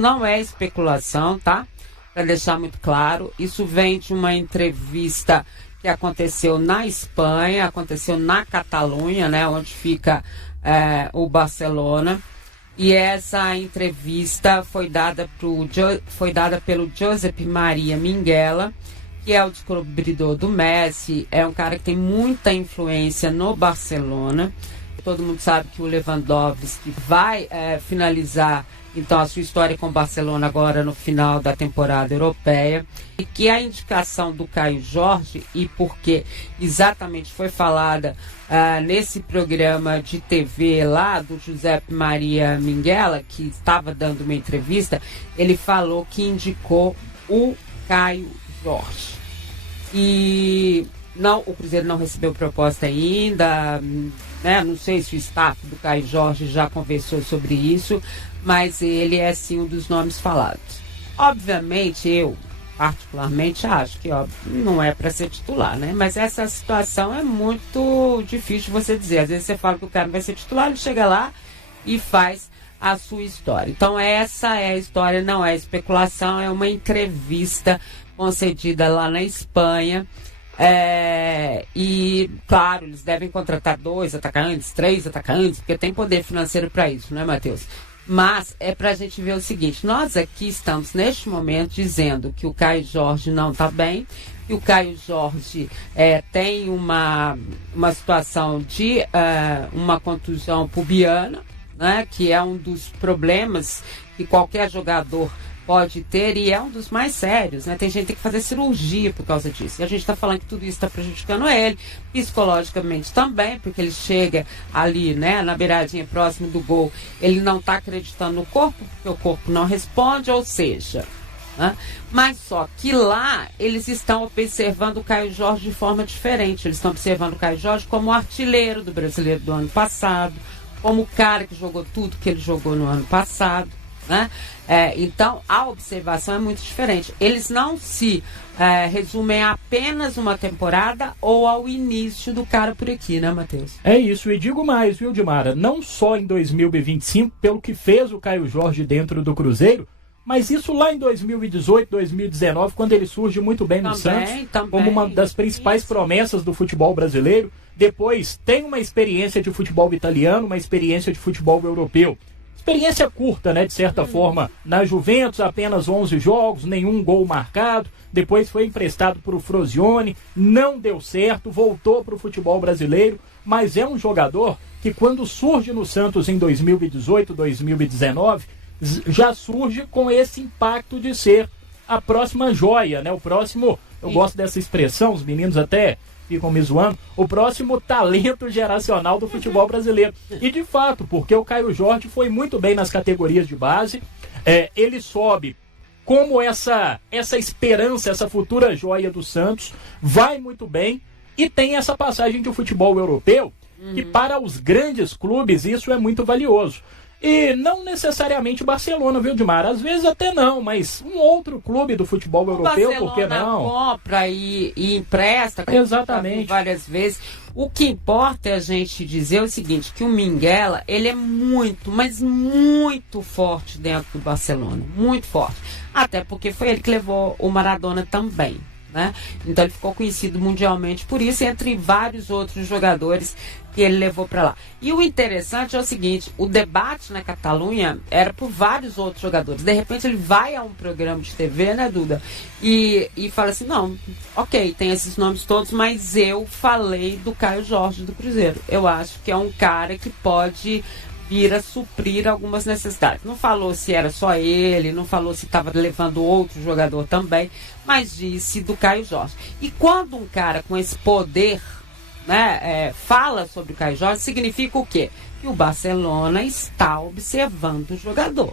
Não é especulação, tá? Para deixar muito claro, isso vem de uma entrevista que aconteceu na Espanha, aconteceu na Catalunha, né, onde fica o Barcelona. E essa entrevista foi dada pelo Josep Maria Minguella, que é o descobridor do Messi, é um cara que tem muita influência no Barcelona. Todo mundo sabe que o Lewandowski vai finalizar então a sua história com o Barcelona agora no final da temporada europeia, e que a indicação do Caio Jorge, e porque exatamente foi falada nesse programa de TV lá do José Maria Minguella, que estava dando uma entrevista, ele falou que indicou o Caio Jorge. E o Cruzeiro não recebeu proposta ainda, né? Não sei se o staff do Caio Jorge já conversou sobre isso, mas ele é sim um dos nomes falados. Obviamente, eu particularmente acho que não é para ser titular, né? Mas essa situação é muito difícil de você dizer. Às vezes você fala que o cara não vai ser titular, ele chega lá e faz a sua história. Então essa é a história, não é especulação, é uma entrevista concedida lá na Espanha. E, claro, eles devem contratar 2 atacantes, 3 atacantes, porque tem poder financeiro para isso, não é, Matheus? Mas é para a gente ver o seguinte: nós aqui estamos, neste momento, dizendo que o Caio Jorge não está bem, que o Caio Jorge tem uma situação de uma contusão pubiana, né, que é um dos problemas que qualquer jogador pode ter, e é um dos mais sérios, né? Tem gente que tem que fazer cirurgia por causa disso. E a gente está falando que tudo isso está prejudicando ele, psicologicamente também, porque ele chega ali, né, na beiradinha próximo do gol, ele não está acreditando no corpo, porque o corpo não responde, ou seja, né? Mas só que lá eles estão observando o Caio Jorge de forma diferente. Eles estão observando o Caio Jorge como o artilheiro do Brasileiro do ano passado, como o cara que jogou tudo que ele jogou no ano passado, né? Então a observação é muito diferente. Eles não se resumem a apenas uma temporada ou ao início do cara por aqui, né, Matheus? É isso, e digo mais, viu, Dimara? Não só em 2025, pelo que fez o Caio Jorge dentro do Cruzeiro, mas isso lá em 2018, 2019, quando ele surge muito bem no Santos, como uma das principais promessas do futebol brasileiro. Depois tem uma experiência de futebol italiano, uma experiência de futebol europeu. Experiência curta, né, de certa forma, na Juventus, apenas 11 jogos, nenhum gol marcado. Depois foi emprestado para o Frosinone, não deu certo, voltou para o futebol brasileiro, mas é um jogador que quando surge no Santos em 2018, 2019, já surge com esse impacto de ser a próxima joia, né? O próximo, eu gosto dessa expressão, os meninos até ficam me zoando, o próximo talento geracional do futebol brasileiro. E de fato, porque o Caio Jorge foi muito bem nas categorias de base, ele sobe como essa esperança, essa futura joia do Santos, vai muito bem e tem essa passagem de futebol europeu, que para os grandes clubes isso é muito valioso. E não necessariamente o Barcelona, viu, Dimar? Às vezes até não, mas um outro clube do futebol europeu, por que não? Compra e empresta, exatamente, várias vezes. O que importa é a gente dizer o seguinte, que o Minguella, ele é muito, mas muito forte dentro do Barcelona, muito forte. Até porque foi ele que levou o Maradona também, né? Então ele ficou conhecido mundialmente por isso, entre vários outros jogadores que ele levou para lá. E o interessante é o seguinte, o debate na Catalunha era por vários outros jogadores. De repente ele vai a um programa de TV, né, Duda? E fala assim, não, ok, tem esses nomes todos, mas eu falei do Caio Jorge do Cruzeiro. Eu acho que é um cara que pode vir a suprir algumas necessidades. Não falou se era só ele, não falou se estava levando outro jogador também, mas disse do Caio Jorge. E quando um cara com esse poder, né, fala sobre o Caio Jorge, significa o quê? Que o Barcelona está observando o jogador,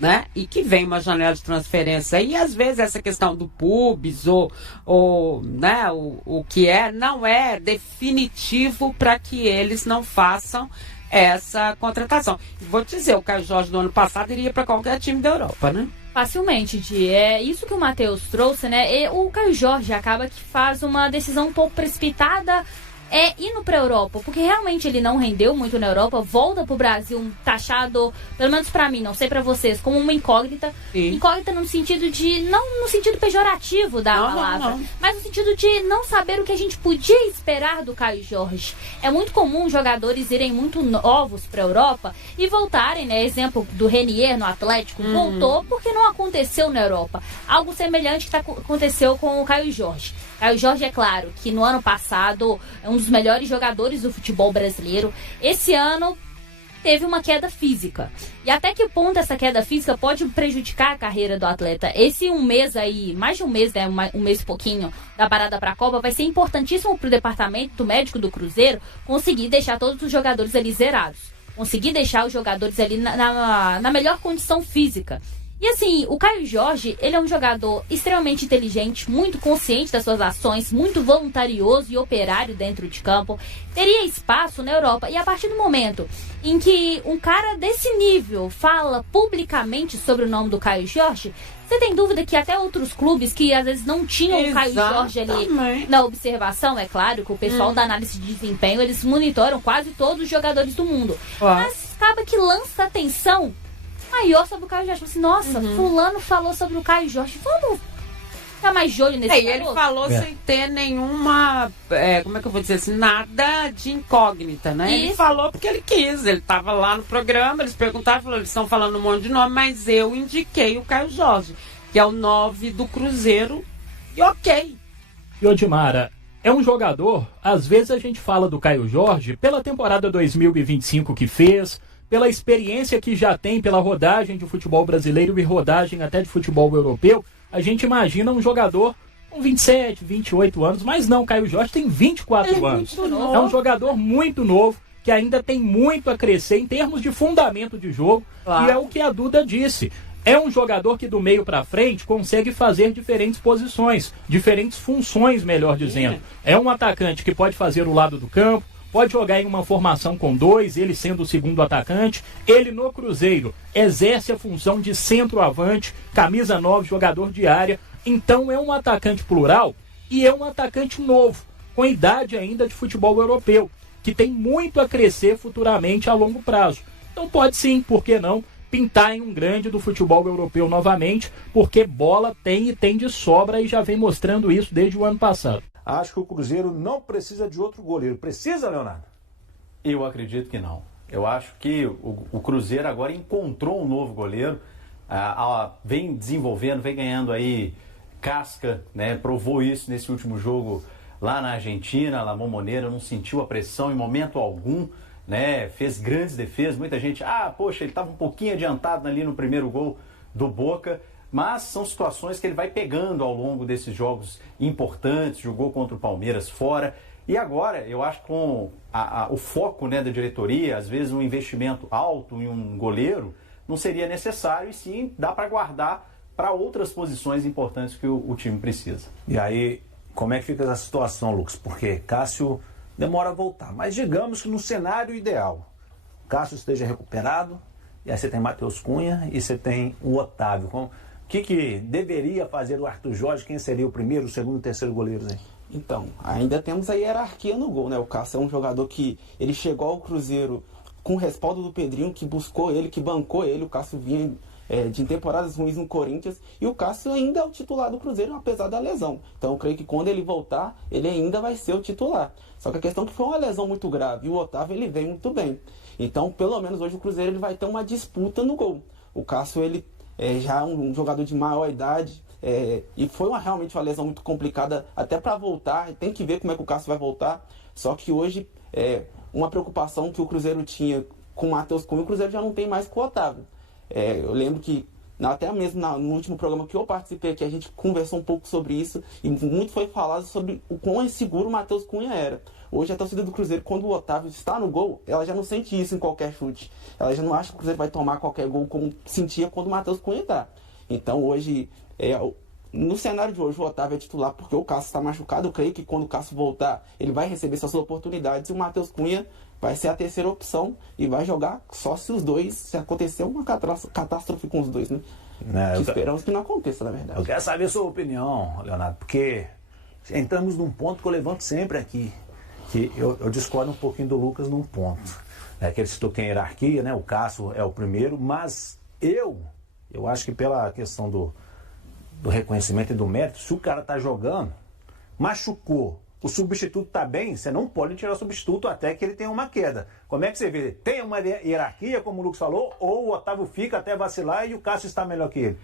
né? E que vem uma janela de transferência. E às vezes essa questão do pubs ou né, o que não é definitivo para que eles não façam essa contratação. Vou te dizer, o Caio Jorge do ano passado iria para qualquer time da Europa, né? Facilmente, Di. É isso que o Matheus trouxe, né? O Caio Jorge acaba que faz uma decisão um pouco precipitada é indo para a Europa, porque realmente ele não rendeu muito na Europa, volta para o Brasil taxado, pelo menos para mim, não sei para vocês, como uma incógnita. Sim. Incógnita no sentido de, não no sentido pejorativo da palavra, mas no sentido de não saber o que a gente podia esperar do Caio Jorge. É muito comum jogadores irem muito novos para a Europa e voltarem, né? Exemplo do Renier no Atlético, voltou porque não aconteceu na Europa. Algo semelhante que aconteceu com o Caio Jorge. Caio Jorge, é claro, que no ano passado é um dos melhores jogadores do futebol brasileiro. Esse ano teve uma queda física. E até que ponto essa queda física pode prejudicar a carreira do atleta? Esse um mês aí, mais de um mês, né, um mês e pouquinho, da parada para a Copa, vai ser importantíssimo para o departamento médico do Cruzeiro conseguir deixar todos os jogadores ali zerados. Conseguir deixar os jogadores ali na melhor condição física. E assim, o Caio Jorge, ele é um jogador extremamente inteligente, muito consciente das suas ações, muito voluntarioso e operário dentro de campo. Teria espaço na Europa. E a partir do momento em que um cara desse nível fala publicamente sobre o nome do Caio Jorge, você tem dúvida que até outros clubes que às vezes não tinham o Caio Jorge ali na observação, é claro que o pessoal da análise de desempenho, eles monitoram quase todos os jogadores do mundo. Mas acaba que lança atenção maior sobre o Caio Jorge. Assim, nossa, fulano falou sobre o Caio Jorge. Vamos ficar mais de olho nesse garoto? Ele falou sem ter nenhuma, como é que eu vou dizer assim, nada de incógnita, né? Isso. Ele falou porque ele quis. Ele estava lá no programa, eles perguntaram, falaram, eles estão falando um monte de nome, mas eu indiquei o Caio Jorge, que é o 9 do Cruzeiro, e ok. E Odimara, é um jogador, às vezes a gente fala do Caio Jorge pela temporada 2025 que fez, pela experiência que já tem, pela rodagem de futebol brasileiro e rodagem até de futebol europeu, a gente imagina um jogador com 27, 28 anos, mas não, Caio Jorge tem 24 anos. É um jogador muito novo, que ainda tem muito a crescer em termos de fundamento de jogo, e é o que a Duda disse. É um jogador que do meio para frente consegue fazer diferentes posições, diferentes funções, melhor dizendo. É um atacante que pode fazer o lado do campo, pode jogar em uma formação com 2, ele sendo o segundo atacante. Ele no Cruzeiro exerce a função de centroavante, camisa 9, jogador de área. Então é um atacante plural e é um atacante novo, com idade ainda de futebol europeu, que tem muito a crescer futuramente a longo prazo. Então pode sim, por que não, pintar em um grande do futebol europeu novamente, porque bola tem e tem de sobra e já vem mostrando isso desde o ano passado. Acho que o Cruzeiro não precisa de outro goleiro. Precisa, Leonardo? Eu acredito que não. Eu acho que o Cruzeiro agora encontrou um novo goleiro, vem desenvolvendo, vem ganhando aí casca, né? Provou isso nesse último jogo lá na Argentina, La Bombonera, não sentiu a pressão em momento algum, né? Fez grandes defesas, muita gente, poxa, ele estava um pouquinho adiantado ali no primeiro gol do Boca. Mas são situações que ele vai pegando ao longo desses jogos importantes, jogou contra o Palmeiras fora. E agora, eu acho que com o foco, né, da diretoria, às vezes um investimento alto em um goleiro, não seria necessário e sim dá para guardar para outras posições importantes que o time precisa. E aí, como é que fica essa situação, Lucas? Porque Cássio demora a voltar. Mas digamos que no cenário ideal, Cássio esteja recuperado, e aí você tem Matheus Cunha e você tem o Otávio. O que deveria fazer o Arthur Jorge? Quem seria o primeiro, o segundo e o terceiro goleiros aí? Então, ainda temos a hierarquia no gol, né? O Cássio é um jogador que ele chegou ao Cruzeiro com o respaldo do Pedrinho, que buscou ele, que bancou ele. O Cássio vinha de temporadas ruins no Corinthians, e o Cássio ainda é o titular do Cruzeiro, apesar da lesão. Então eu creio que quando ele voltar, ele ainda vai ser o titular. Só que a questão é que foi uma lesão muito grave, e o Otávio ele vem muito bem. Então, pelo menos hoje o Cruzeiro ele vai ter uma disputa no gol. O Cássio ele já é um jogador de maior idade, e foi realmente uma lesão muito complicada até para voltar. Tem que ver como é que o Cássio vai voltar. Só que hoje, uma preocupação que o Cruzeiro tinha com o Matheus Cunha, o Cruzeiro já não tem mais com o Otávio. Eu lembro que até mesmo no último programa que eu participei aqui, a gente conversou um pouco sobre isso, e muito foi falado sobre o quão inseguro o Matheus Cunha era. Hoje a torcida do Cruzeiro, quando o Otávio está no gol, ela já não sente isso em qualquer chute. Ela já não acha que o Cruzeiro vai tomar qualquer gol como sentia quando o Matheus Cunha está. Então hoje, no cenário de hoje, o Otávio é titular porque o Cássio está machucado. Eu creio que quando o Cássio voltar, ele vai receber suas oportunidades, e o Matheus Cunha vai ser a terceira opção e vai jogar só se os dois, se acontecer uma catástrofe com os dois, né? Esperamos que não aconteça, na verdade. Eu quero saber a sua opinião, Leonardo, porque entramos num ponto que eu levanto sempre aqui. que eu discordo um pouquinho do Lucas num ponto. Que ele citou que tem hierarquia, né? O Cássio é o primeiro, mas eu acho que pela questão do reconhecimento e do mérito, se o cara tá jogando, machucou, o substituto tá bem, você não pode tirar o substituto até que ele tenha uma queda. Como é que você vê? Tem uma hierarquia, como o Lucas falou, ou o Otávio fica até vacilar e o Cássio está melhor que ele?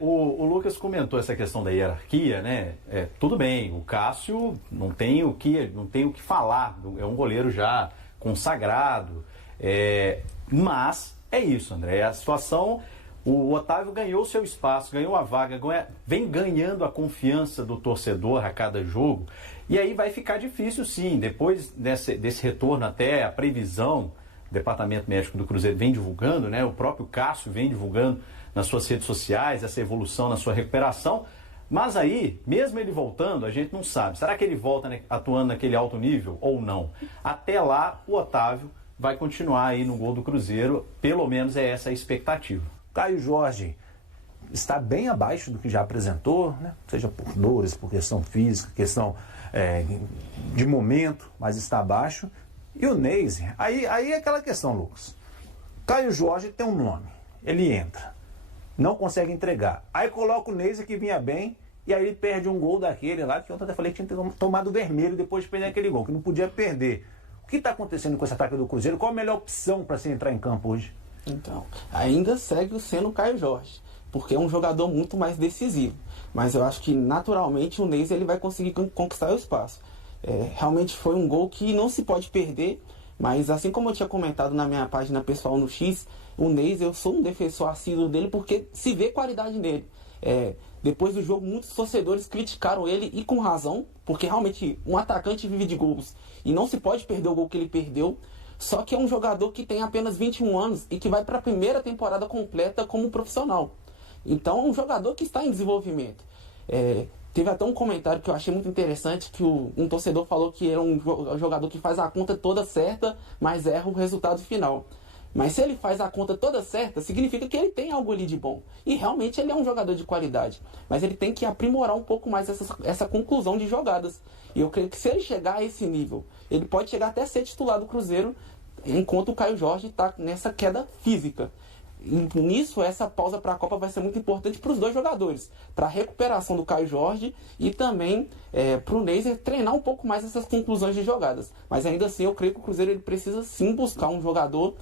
O Lucas comentou essa questão da hierarquia, né? Tudo bem, o Cássio não tem o que falar, é um goleiro já consagrado, mas é isso, André, a situação... O Otávio ganhou seu espaço, ganhou a vaga, vem ganhando a confiança do torcedor a cada jogo. E aí vai ficar difícil sim, depois desse retorno até a previsão, o Departamento Médico do Cruzeiro vem divulgando, né? O próprio Cássio vem divulgando nas suas redes sociais essa evolução na sua recuperação. Mas aí, mesmo ele voltando, a gente não sabe. Será que ele volta atuando naquele alto nível ou não? Até lá, o Otávio vai continuar aí no gol do Cruzeiro, pelo menos é essa a expectativa. Caio Jorge está bem abaixo do que já apresentou, né? Seja por dores, por questão física, questão de momento, mas está abaixo. E o Neise, aí é aquela questão, Lucas. Caio Jorge tem um nome, ele entra, não consegue entregar. Aí coloca o Neise que vinha bem e aí ele perde um gol daquele lá, que ontem eu até falei que tinha tomado vermelho depois de perder aquele gol, que não podia perder. O que está acontecendo com esse ataque do Cruzeiro? Qual a melhor opção para se entrar em campo hoje? Então, ainda segue sendo o Caio Jorge, porque é um jogador muito mais decisivo. Mas eu acho que naturalmente o Neise ele vai conseguir conquistar o espaço. Realmente foi um gol que não se pode perder, mas assim como eu tinha comentado na minha página pessoal no X, o Neise, eu sou um defensor assíduo dele porque se vê qualidade nele. Depois do jogo, muitos torcedores criticaram ele e com razão, porque realmente um atacante vive de gols e não se pode perder o gol que ele perdeu. Só que é um jogador que tem apenas 21 anos e que vai para a primeira temporada completa como profissional. Então é um jogador que está em desenvolvimento. Teve até um comentário que eu achei muito interessante, que um torcedor falou que é um jogador que faz a conta toda certa, mas erra o resultado final. Mas se ele faz a conta toda certa, significa que ele tem algo ali de bom. E realmente ele é um jogador de qualidade. Mas ele tem que aprimorar um pouco mais essa conclusão de jogadas. E eu creio que se ele chegar a esse nível, ele pode chegar até a ser titular do Cruzeiro, enquanto o Caio Jorge está nessa queda física. E nisso, essa pausa para a Copa vai ser muito importante para os dois jogadores, para a recuperação do Caio Jorge e também para o Neise treinar um pouco mais essas conclusões de jogadas. Mas ainda assim, eu creio que o Cruzeiro ele precisa sim buscar um jogador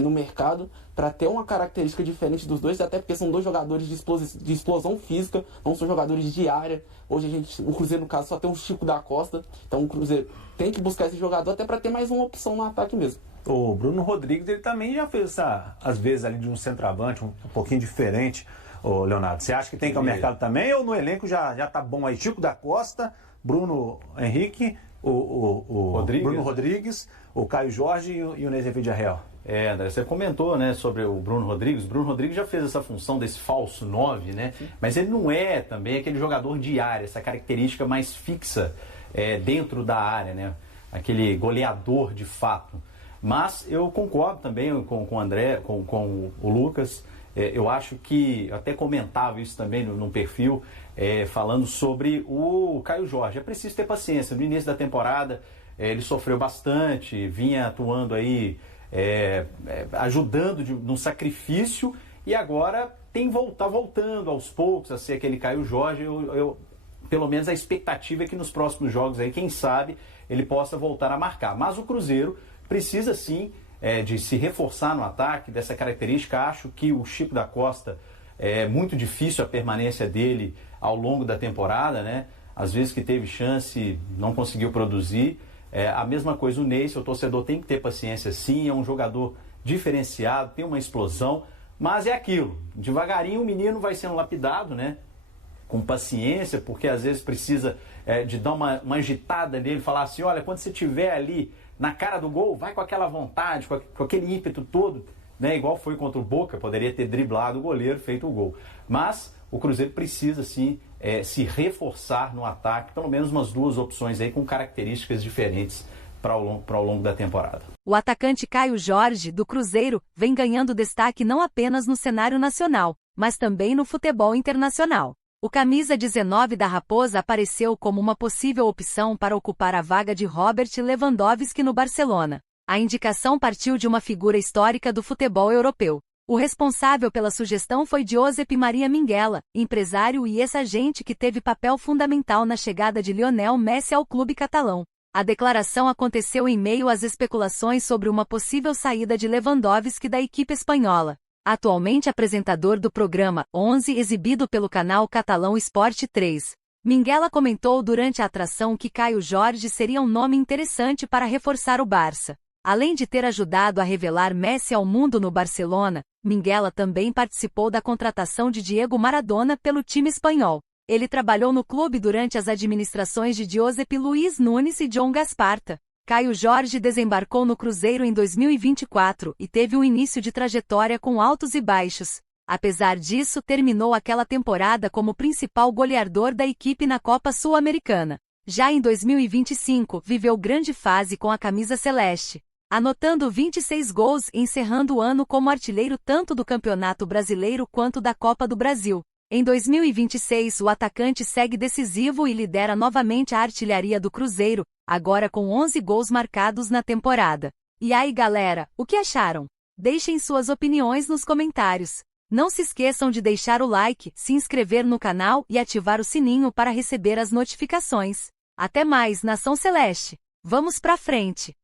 no mercado para ter uma característica diferente dos dois, até porque são dois jogadores de explosão física, não são jogadores de área. Hoje o Cruzeiro, no caso, só tem o Chico da Costa, então o Cruzeiro tem que buscar esse jogador até para ter mais uma opção no ataque mesmo. O Bruno Rodrigues, ele também já fez às vezes ali de um centroavante um pouquinho diferente, Leonardo. Você acha que tem que ir ao mercado também ou no elenco já tá bom aí? Chico da Costa, Bruno Henrique, o Rodrigues, Bruno Rodrigues, o Caio Jorge e o Neise Villarreal. André, você comentou, né, sobre o Bruno Rodrigues. O Bruno Rodrigues já fez essa função desse falso 9, né? Mas ele não é também aquele jogador de área, essa característica mais fixa dentro da área, né? Aquele goleador de fato. Mas eu concordo também com o André, com o Lucas. Eu acho que, eu até comentava isso também no perfil, falando sobre o Caio Jorge. É preciso ter paciência. No início da temporada, ele sofreu bastante, vinha atuando aí, ajudando no sacrifício, e agora tá voltando aos poucos a ser aquele Caio Jorge. Pelo menos a expectativa é que nos próximos jogos, aí, quem sabe, ele possa voltar a marcar. Mas o Cruzeiro precisa sim de se reforçar no ataque, dessa característica. Acho que o Chico da Costa é muito difícil a permanência dele ao longo da temporada, né? Às vezes que teve chance, não conseguiu produzir. A mesma coisa o Neise, o torcedor tem que ter paciência sim, é um jogador diferenciado, tem uma explosão, mas é aquilo, devagarinho o menino vai sendo lapidado, né? Com paciência, porque às vezes precisa de dar uma agitada nele, falar assim, olha, quando você estiver ali na cara do gol, vai com aquela vontade, com aquele ímpeto todo, né? Igual foi contra o Boca, poderia ter driblado o goleiro, feito o gol. Mas o Cruzeiro precisa sim se reforçar no ataque, pelo menos umas duas opções aí com características diferentes para ao longo da temporada. O atacante Caio Jorge, do Cruzeiro, vem ganhando destaque não apenas no cenário nacional, mas também no futebol internacional. O camisa 19 da Raposa apareceu como uma possível opção para ocupar a vaga de Robert Lewandowski no Barcelona. A indicação partiu de uma figura histórica do futebol europeu. O responsável pela sugestão foi Josep Maria Minguella, empresário e ex-agente que teve papel fundamental na chegada de Lionel Messi ao clube catalão. A declaração aconteceu em meio às especulações sobre uma possível saída de Lewandowski da equipe espanhola. Atualmente apresentador do programa 11 exibido pelo canal catalão Sport 3. Minguella comentou durante a atração que Caio Jorge seria um nome interessante para reforçar o Barça. Além de ter ajudado a revelar Messi ao mundo no Barcelona, Minguella também participou da contratação de Diego Maradona pelo time espanhol. Ele trabalhou no clube durante as administrações de Josep Luís Nunes e John Gasparta. Caio Jorge desembarcou no Cruzeiro em 2024 e teve um início de trajetória com altos e baixos. Apesar disso, terminou aquela temporada como principal goleador da equipe na Copa Sul-Americana. Já em 2025, viveu grande fase com a camisa celeste, anotando 26 gols e encerrando o ano como artilheiro tanto do Campeonato Brasileiro quanto da Copa do Brasil. Em 2026, o atacante segue decisivo e lidera novamente a artilharia do Cruzeiro, agora com 11 gols marcados na temporada. E aí, galera, o que acharam? Deixem suas opiniões nos comentários. Não se esqueçam de deixar o like, se inscrever no canal e ativar o sininho para receber as notificações. Até mais, Nação Celeste! Vamos pra frente!